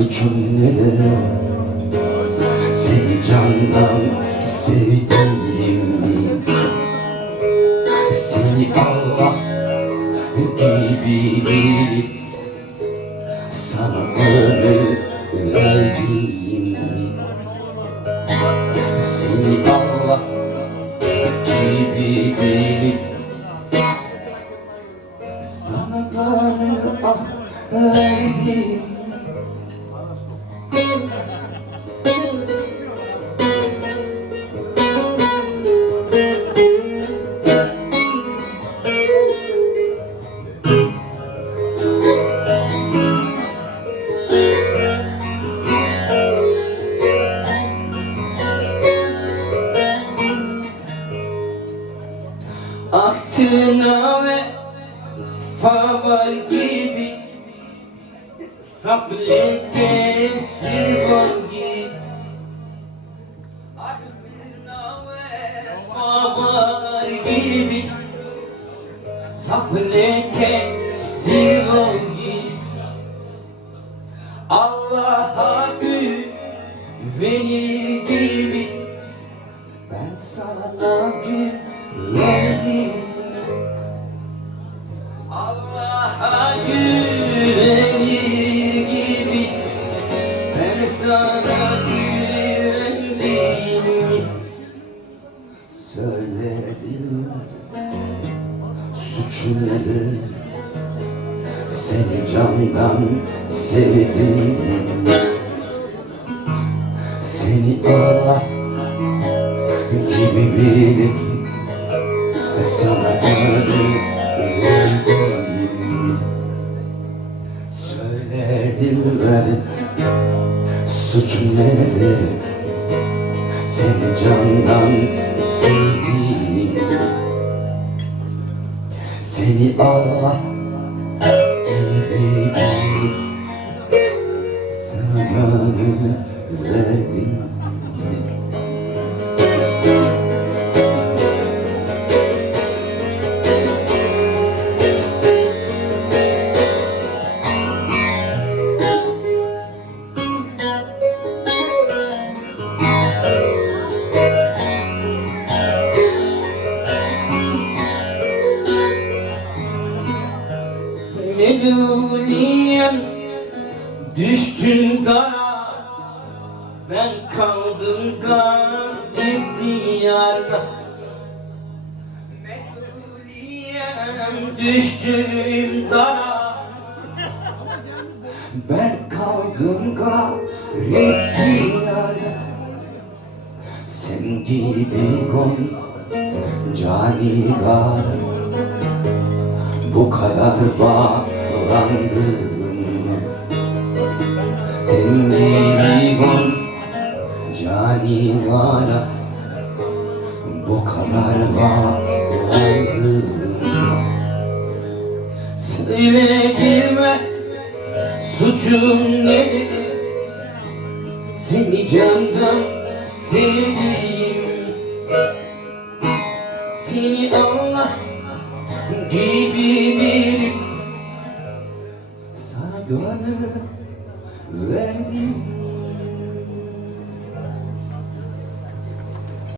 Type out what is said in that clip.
suçum nedir? Seni candan sevdiğimi, seni Allah gibi bilip sana ömür verdiğimi, seni Allah gibi bilip sana ömür verdiğimi. Ahtına ve favar gibi saf lekesi var gibi. Ahtına ve favar gibi saf lekesi var gibi. Allah'a güvenir gibi ben sana güvendim. Allah'a güvenir gibi ben sana güvendim. Söyledim suçu nedir? Seni candan sevdim. Seni Allah gibi bilip sana ömür verdim. Söyle Dilber, suçum nedir? Seni candan sevdim. Seni Allah gibi bilip sana ömür verdim. Meluliyem düştün dara, ben kaldım garip diyarda. Meluliyem düştüm dara, ben kaldım garip diyarda. Sen gibi gonca bu kadar bağlandım. Sen gibi gonca bu kadar bağlandım. Söyle girme suçum nedir? Seni candan sevdim. Seni Allah gibi bilip sana gönül verdim.